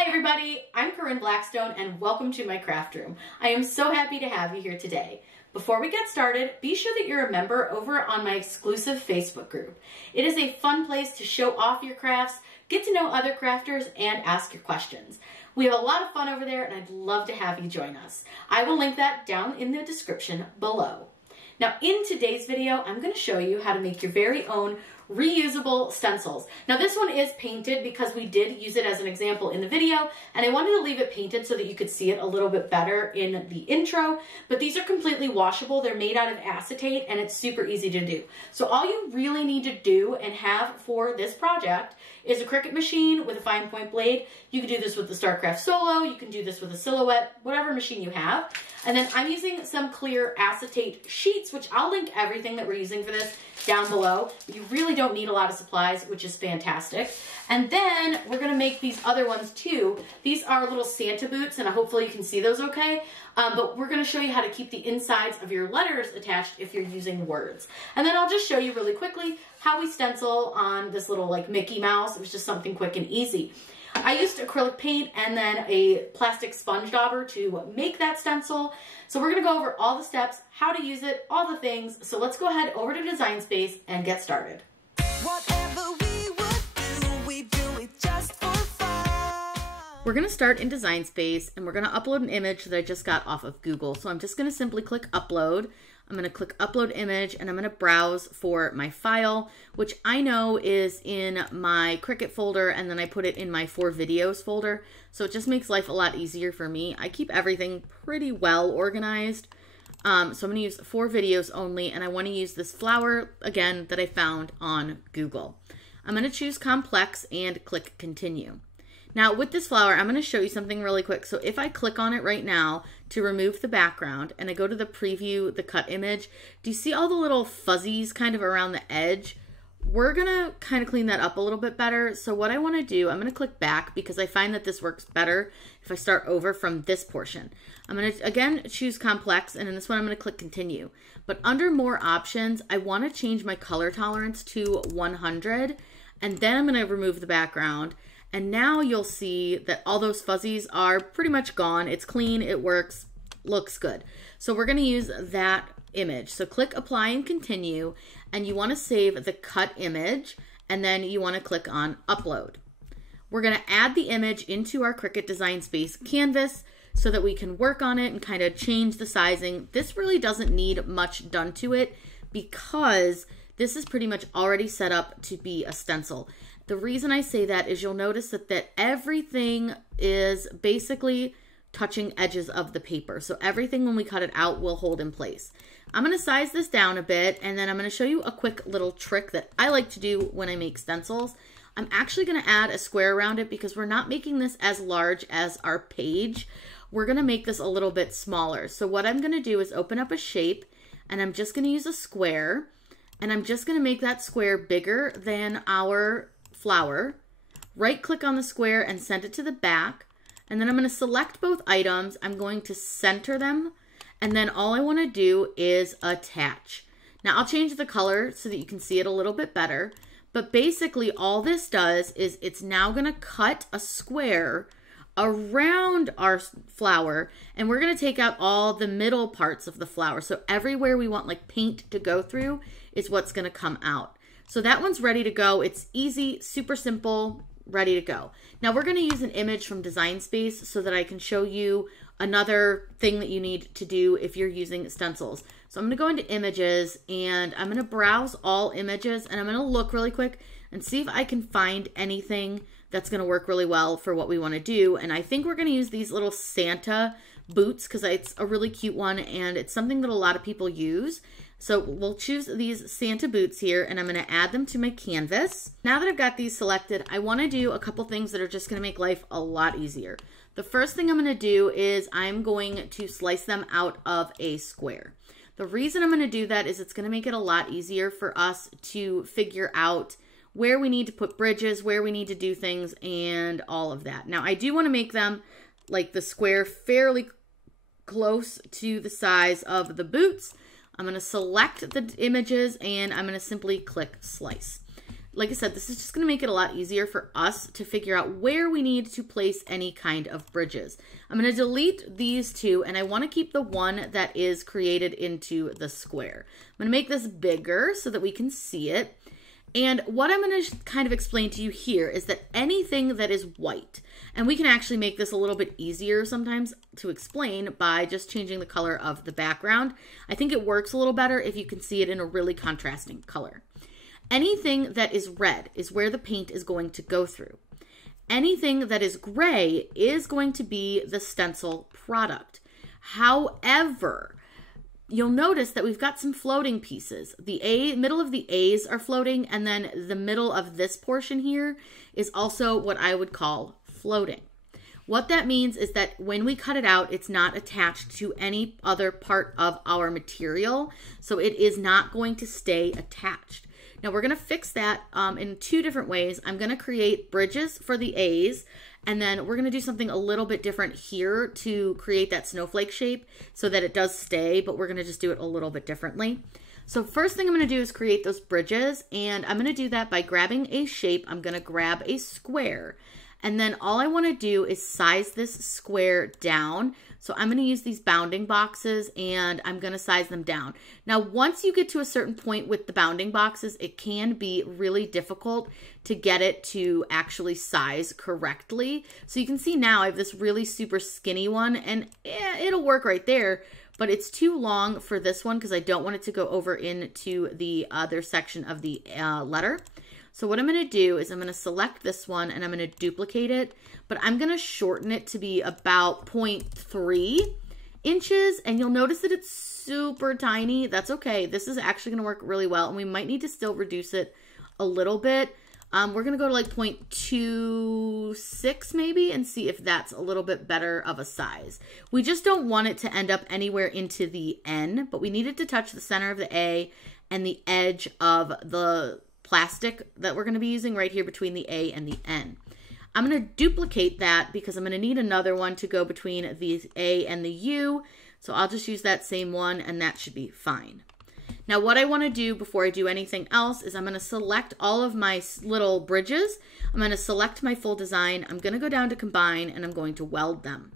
Hi everybody, I'm Corinne Blackstone and welcome to my craft room. I am so happy to have you here today. Before we get started, be sure that you're a member over on my exclusive Facebook group. It is a fun place to show off your crafts, get to know other crafters, and ask your questions. We have a lot of fun over there and I'd love to have you join us. I will link that down in the description below. Now in today's video, I'm going to show you how to make your very own reusable stencils. Now this one is painted because we did use it as an example in the video and I wanted to leave it painted so that you could see it a little bit better in the intro, but these are completely washable. They're made out of acetate and it's super easy to do. So all you really need to do and have for this project is a Cricut machine with a fine point blade. You can do this with the StarCraft Solo, you can do this with a Silhouette, whatever machine you have. And then I'm using some clear acetate sheets, which I'll link everything that we're using for this down below. You really don't need a lot of supplies, which is fantastic. And then we're gonna make these other ones too. These are little Santa boots, and hopefully you can see those okay. But we're gonna show you how to keep the insides of your letters attached if you're using words. And then I'll just show you really quickly how we stencil on this little like Mickey Mouse. It was just something quick and easy. I used acrylic paint and then a plastic sponge dauber to make that stencil. So we're gonna go over all the steps, how to use it, all the things. So let's go ahead over to Design Space and get started. Whatever we would do, we do it just for fun. We're gonna start in Design Space and we're gonna upload an image that I just got off of Google. So I'm just gonna simply click upload. I'm going to click upload image and I'm going to browse for my file, which I know is in my Cricut folder, and then I put it in my 4 videos folder. So it just makes life a lot easier for me. I keep everything pretty well organized. So I'm going to use 4 videos only, and I want to use this flower again that I found on Google. I'm going to choose complex and click continue. Now with this flower, I'm going to show you something really quick. So if I click on it right now to remove the background and I go to the preview, the cut image, do you see all the little fuzzies kind of around the edge? We're going to kind of clean that up a little bit better. So what I want to do, I'm going to click back because I find that this works better if I start over from this portion. I'm going to again choose complex, and in this one I'm going to click continue. But under more options, I want to change my color tolerance to 100, and then I'm going to remove the background. And now you'll see that all those fuzzies are pretty much gone. It's clean, it works, looks good. So we're gonna use that image. So click apply and continue, and you wanna save the cut image, and then you wanna click on upload. We're gonna add the image into our Cricut Design Space canvas so that we can work on it and kind of change the sizing. This really doesn't need much done to it because this is pretty much already set up to be a stencil. The reason I say that is you'll notice that everything is basically touching edges of the paper. So everything when we cut it out will hold in place. I'm going to size this down a bit, and then I'm going to show you a quick little trick that I like to do when I make stencils. I'm actually going to add a square around it because we're not making this as large as our page. We're going to make this a little bit smaller. So what I'm going to do is open up a shape, and I'm just going to use a square, and I'm just going to make that square bigger than our flower. Right click on the square and send it to the back, and then I'm going to select both items. I'm going to center them, and then all I want to do is attach. Now I'll change the color so that you can see it a little bit better, but basically all this does is it's now going to cut a square around our flower, and we're going to take out all the middle parts of the flower. So everywhere we want like paint to go through is what's going to come out. So that one's ready to go. It's easy, super simple, ready to go. Now we're going to use an image from Design Space so that I can show you another thing that you need to do if you're using stencils. So I'm going to go into images, and I'm going to browse all images, and I'm going to look really quick and see if I can find anything that's going to work really well for what we want to do. And I think we're going to use these little Santa boots because it's a really cute one and it's something that a lot of people use. So we'll choose these Santa boots here, and I'm going to add them to my canvas. Now that I've got these selected, I want to do a couple things that are just going to make life a lot easier. The first thing I'm going to do is I'm going to slice them out of a square. The reason I'm going to do that is it's going to make it a lot easier for us to figure out where we need to put bridges, where we need to do things, and all of that. Now I do want to make them like the square fairly close to the size of the boots. I'm going to select the images and I'm going to simply click slice. like I said, this is just going to make it a lot easier for us to figure out where we need to place any kind of bridges. I'm going to delete these two, and I want to keep the one that is created into the square. I'm going to make this bigger so that we can see it. And what I'm going to kind of explain to you here is that anything that is white, and we can actually make this a little bit easier sometimes to explain by just changing the color of the background. I think it works a little better if you can see it in a really contrasting color. Anything that is red is where the paint is going to go through. Anything that is gray is going to be the stencil product. However, you'll notice that we've got some floating pieces. The middle of the A's are floating, and then the middle of this portion here is also what I would call floating. What that means is that when we cut it out, it's not attached to any other part of our material, so it is not going to stay attached. Now we're going to fix that in two different ways. I'm going to create bridges for the A's, and then we're going to do something a little bit different here to create that snowflake shape so that it does stay, but we're going to just do it a little bit differently. So first thing I'm going to do is create those bridges, and I'm going to do that by grabbing a shape. I'm going to grab a square, and then all I want to do is size this square down. So I'm going to use these bounding boxes, and I'm going to size them down. Now, once you get to a certain point with the bounding boxes, it can be really difficult to get it to actually size correctly. So you can see now I have this really super skinny one, and it'll work right there, but it's too long for this one because I don't want it to go over into the other section of the letter. So what I'm going to do is I'm going to select this one, and I'm going to duplicate it, but I'm going to shorten it to be about 0.3 inches, and you'll notice that it's super tiny. That's okay. This is actually going to work really well, and we might need to still reduce it a little bit. We're going to go to like 0.26 maybe and see if that's a little bit better of a size. We just don't want it to end up anywhere into the N, but we need it to touch the center of the A and the edge of the plastic that we're going to be using right here between the A and the N. I'm going to duplicate that because I'm going to need another one to go between the A and the U. So I'll just use that same one, and that should be fine. Now what I want to do before I do anything else is I'm going to select all of my little bridges. I'm going to select my full design. I'm going to go down to combine, and I'm going to weld them.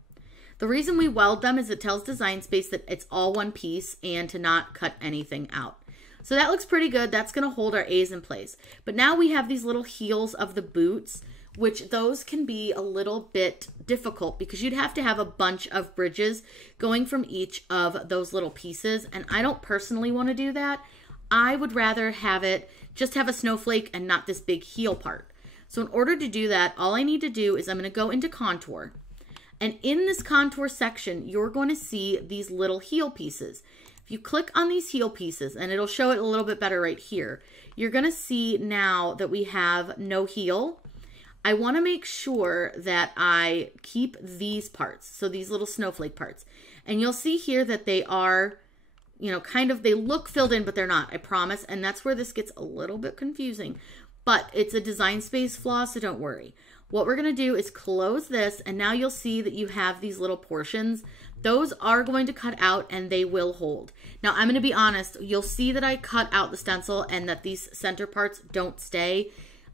The reason we weld them is it tells Design Space that it's all one piece and to not cut anything out. So that looks pretty good. That's going to hold our A's in place. But now we have these little heels of the boots, which those can be a little bit difficult because you'd have to have a bunch of bridges going from each of those little pieces. And I don't personally want to do that. I would rather have it just have a snowflake and not this big heel part. So in order to do that, all I need to do is I'm going to go into contour. And in this contour section, you're going to see these little heel pieces. If you click on these heel pieces, and it'll show it a little bit better right here, you're going to see now that we have no heel. I want to make sure that I keep these parts, so these little snowflake parts. And you'll see here that they are, you know, kind of, they look filled in, but they're not, I promise. And that's where this gets a little bit confusing. But it's a Design Space flaw, so don't worry. What we're going to do is close this, and now you'll see that you have these little portions. Those are going to cut out, and they will hold. Now, I'm going to be honest. You'll see that I cut out the stencil and that these center parts don't stay.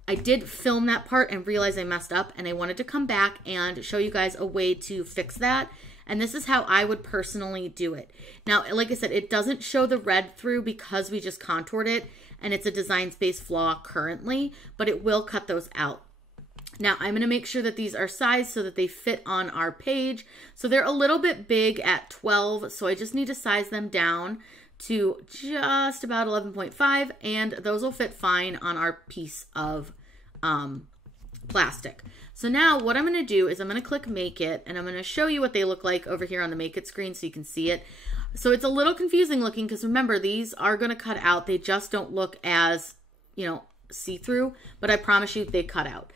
I did film that part and realize I messed up, and I wanted to come back and show you guys a way to fix that. And this is how I would personally do it. Now, like I said, it doesn't show the red through because we just contoured it, and it's a Design Space flaw currently, but it will cut those out. Now, I'm going to make sure that these are sized so that they fit on our page. So they're a little bit big at 12, so I just need to size them down to just about 11.5, and those will fit fine on our piece of plastic. So now what I'm going to do is I'm going to click Make It, and I'm going to show you what they look like over here on the Make It screen so you can see it. So it's a little confusing looking because remember, these are going to cut out. They just don't look as, you know, see-through, but I promise you they cut out.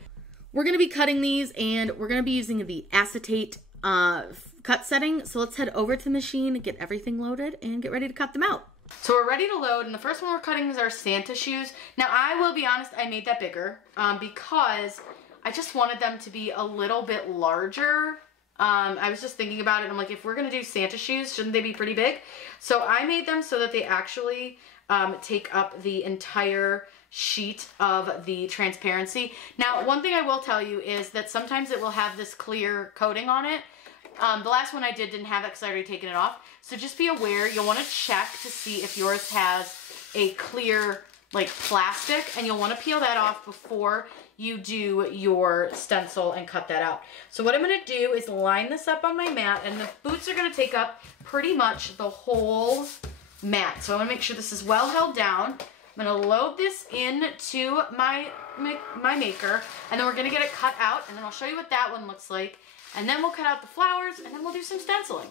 We're going to be cutting these, and we're going to be using the acetate cut setting. So let's head over to the machine, get everything loaded, and get ready to cut them out. So we're ready to load, and the first one we're cutting is our Santa shoes. Now, I will be honest, I made that bigger because I just wanted them to be a little bit larger. I was just thinking about it, and I'm like, if we're going to do Santa shoes, shouldn't they be pretty big? So I made them so that they actually take up the entire sheet of the transparency. Now, one thing I will tell you is that sometimes it will have this clear coating on it. The last one I did didn't have it because I already taken it off. So just be aware, you'll want to check to see if yours has a clear like plastic, and you'll want to peel that off before you do your stencil and cut that out. So what I'm going to do is line this up on my mat, and the boots are going to take up pretty much the whole mat. So I want to make sure this is well held down. I'm going to load this into my maker, and then we're going to get it cut out, and then I'll show you what that one looks like. And then we'll cut out the flowers, and then we'll do some stenciling.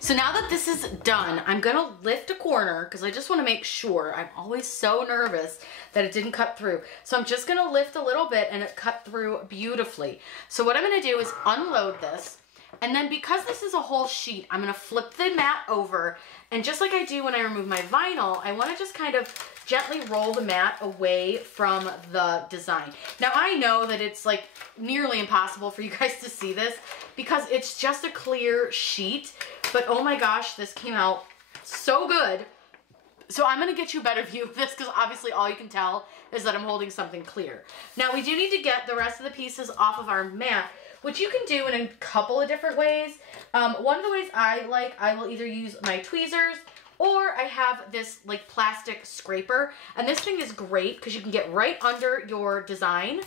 So now that this is done, I'm gonna lift a corner because I just wanna make sure. I'm always so nervous that it didn't cut through. So I'm just gonna lift a little bit and it cut through beautifully. So what I'm gonna do is unload this, and then because this is a whole sheet, I'm gonna flip the mat over, and just like I do when I remove my vinyl, I wanna just kind of gently roll the mat away from the design. Now I know that it's like nearly impossible for you guys to see this because it's just a clear sheet, but oh my gosh, this came out so good. So I'm gonna get you a better view of this because obviously all you can tell is that I'm holding something clear. Now we do need to get the rest of the pieces off of our mat, which you can do in a couple of different ways. One of the ways I will either use my tweezers, or I have this like plastic scraper, and this thing is great because you can get right under your design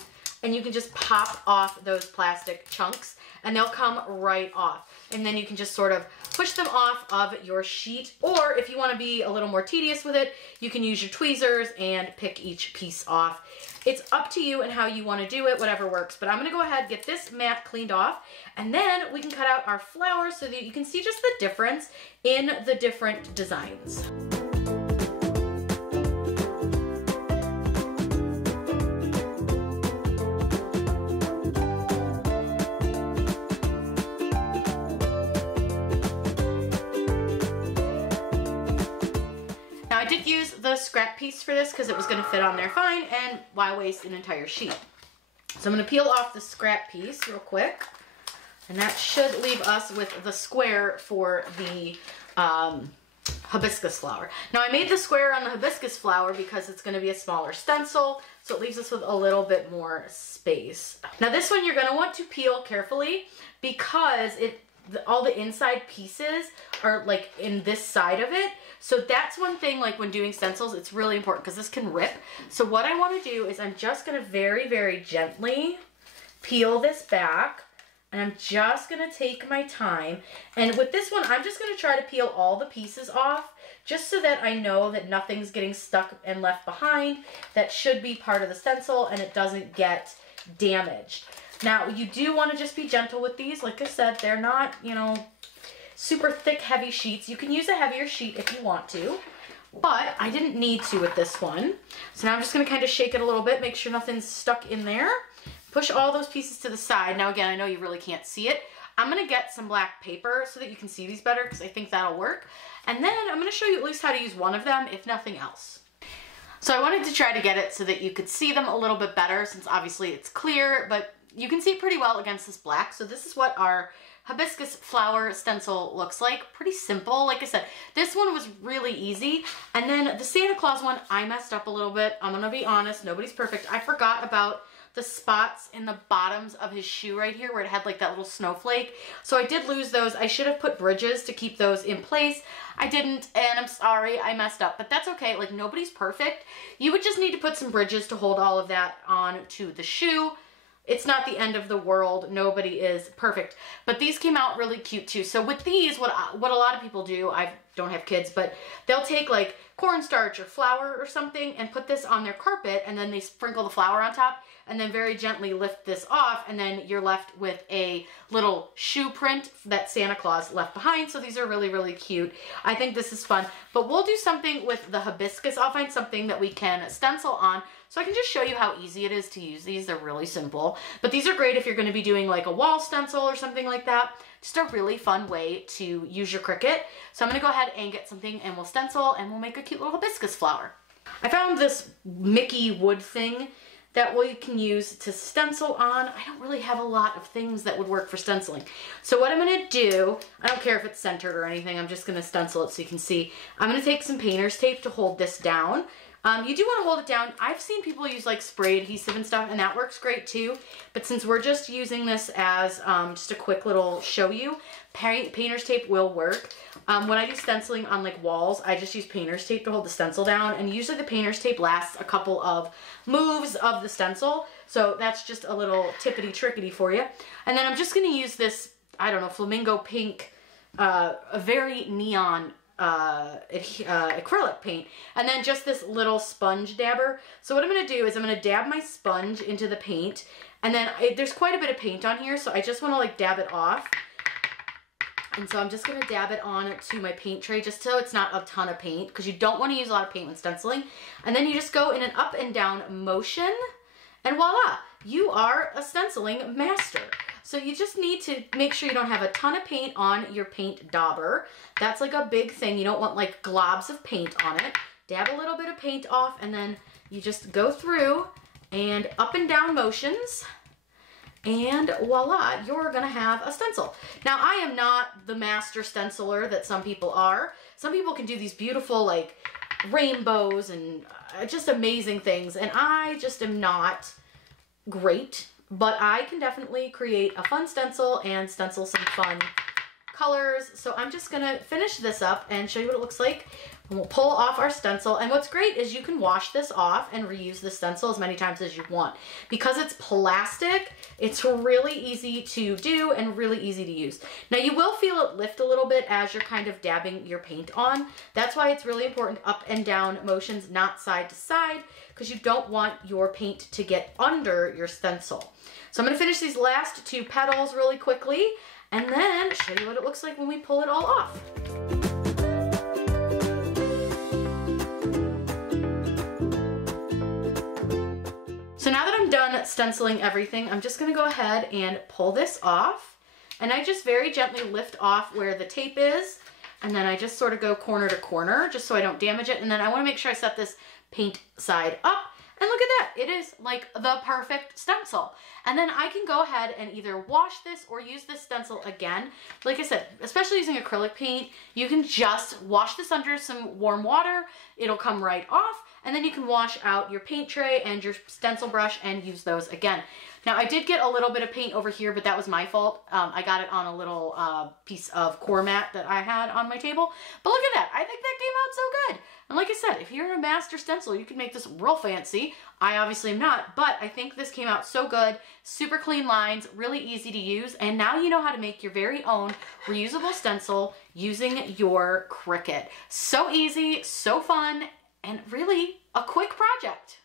and you can just pop off those plastic chunks and they'll come right off. And then you can just sort of push them off of your sheet, or if you want to be a little more tedious with it, you can use your tweezers and pick each piece off. It's up to you and how you want to do it, whatever works. But I'm going to go ahead and get this mat cleaned off, and then we can cut out our flowers so that you can see just the difference in the different designs. Now I did use the scrap piece for this because it was going to fit on there fine, and why waste an entire sheet? So I'm going to peel off the scrap piece real quick, and that should leave us with the square for the hibiscus flower. Now I made the square on the hibiscus flower because it's going to be a smaller stencil, so it leaves us with a little bit more space. Now this one you're going to want to peel carefully because all the inside pieces are like in this side of it. So that's one thing, like when doing stencils, it's really important because this can rip. So what I want to do is I'm just going to very, very gently peel this back, and I'm just going to take my time. And with this one, I'm just going to try to peel all the pieces off just so that I know that nothing's getting stuck and left behind. That should be part of the stencil and it doesn't get damaged. Now, you do want to just be gentle with these. Like I said, they're not, you know, super thick, heavy sheets. You can use a heavier sheet if you want to, but I didn't need to with this one. So now I'm just going to kind of shake it a little bit, make sure nothing's stuck in there. Push all those pieces to the side. Now, again, I know you really can't see it. I'm going to get some black paper so that you can see these better because I think that'll work. And then I'm going to show you at least how to use one of them, if nothing else. So I wanted to try to get it so that you could see them a little bit better, since obviously it's clear, but you can see it pretty well against this black. So this is what our hibiscus flower stencil looks like. Pretty simple. Like I said, this one was really easy. And then the Santa Claus one, I messed up a little bit. I'm gonna be honest, nobody's perfect. I forgot about the spots in the bottoms of his shoe right here where it had like that little snowflake. So I did lose those. I should have put bridges to keep those in place. I didn't, and I'm sorry, I messed up, but that's okay. Like, nobody's perfect. You would just need to put some bridges to hold all of that on to the shoe. It's not the end of the world. Nobody is perfect. But these came out really cute too. So with these, what a lot of people do, I've don't have kids, but they'll take like cornstarch or flour or something and put this on their carpet, and then they sprinkle the flour on top and then very gently lift this off, and then you're left with a little shoe print that Santa Claus left behind. So these are really, really cute. I think this is fun, but we'll do something with the hibiscus. I'll find something that we can stencil on so I can just show you how easy it is to use these. They're really simple, but these are great if you're going to be doing like a wall stencil or something like that. Just a really fun way to use your Cricut. So I'm going to go ahead and get something and we'll stencil and we'll make a cute little hibiscus flower. I found this Mickey wood thing that we can use to stencil on. I don't really have a lot of things that would work for stenciling. So what I'm going to do, I don't care if it's centered or anything, I'm just going to stencil it so you can see. I'm going to take some painter's tape to hold this down. You do want to hold it down. I've seen people use like spray adhesive and stuff, and that works great too. But since we're just using this as just a quick little show you, painter's tape will work. When I do stenciling on like walls, I just use painter's tape to hold the stencil down, and usually the painter's tape lasts a couple of moves of the stencil. So that's just a little tippity-trickety for you. And then I'm just going to use this, I don't know, flamingo pink, a very neon acrylic paint, and then just this little sponge dabber. So what I'm going to do is I'm going to dab my sponge into the paint, and then there's quite a bit of paint on here, so I just want to like dab it off. And so I'm just going to dab it on to my paint tray just so it's not a ton of paint, because you don't want to use a lot of paint when stenciling. And then you just go in an up and down motion, and voila, you are a stenciling master. So you just need to make sure you don't have a ton of paint on your paint dauber. That's like a big thing. You don't want like globs of paint on it. Dab a little bit of paint off, and then you just go through and up and down motions, and voila, you're gonna have a stencil. Now, I am not the master stenciler that some people are. Some people can do these beautiful like rainbows and just amazing things, and I just am not great. But I can definitely create a fun stencil and stencil some fun colors. So I'm just gonna finish this up and show you what it looks like. And we'll pull off our stencil. And what's great is you can wash this off and reuse the stencil as many times as you want. Because it's plastic, it's really easy to do and really easy to use. Now you will feel it lift a little bit as you're kind of dabbing your paint on. That's why it's really important up and down motions, not side to side, because you don't want your paint to get under your stencil. So I'm going to finish these last two petals really quickly and then show you what it looks like when we pull it all off. So now that I'm done stenciling everything, I'm just going to go ahead and pull this off. And I just very gently lift off where the tape is, and then I just sort of go corner to corner just so I don't damage it. And then I want to make sure I set this paint side up. And look at that, it is like the perfect stencil. And then I can go ahead and either wash this or use this stencil again. Like I said, especially using acrylic paint, you can just wash this under some warm water. It'll come right off, and then you can wash out your paint tray and your stencil brush and use those again. Now, I did get a little bit of paint over here, but that was my fault. I got it on a little piece of core mat that I had on my table. But look at that. I think that came out so good. And like I said, if you're a master stenciler, you can make this real fancy. I obviously am not, but I think this came out so good. Super clean lines, really easy to use. And now you know how to make your very own reusable stencil using your Cricut. So easy, so fun, and really a quick project.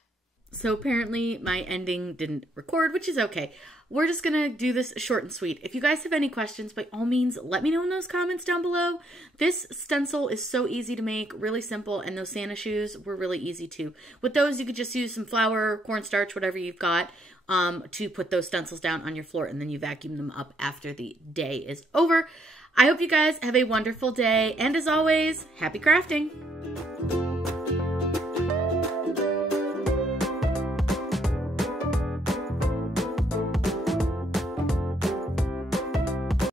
So apparently my ending didn't record, which is okay. We're just going to do this short and sweet. If you guys have any questions, by all means, let me know in those comments down below. This stencil is so easy to make, really simple, and those Santa shoes were really easy too. With those, you could just use some flour, cornstarch, whatever you've got, to put those stencils down on your floor, and then you vacuum them up after the day is over. I hope you guys have a wonderful day, and as always, happy crafting!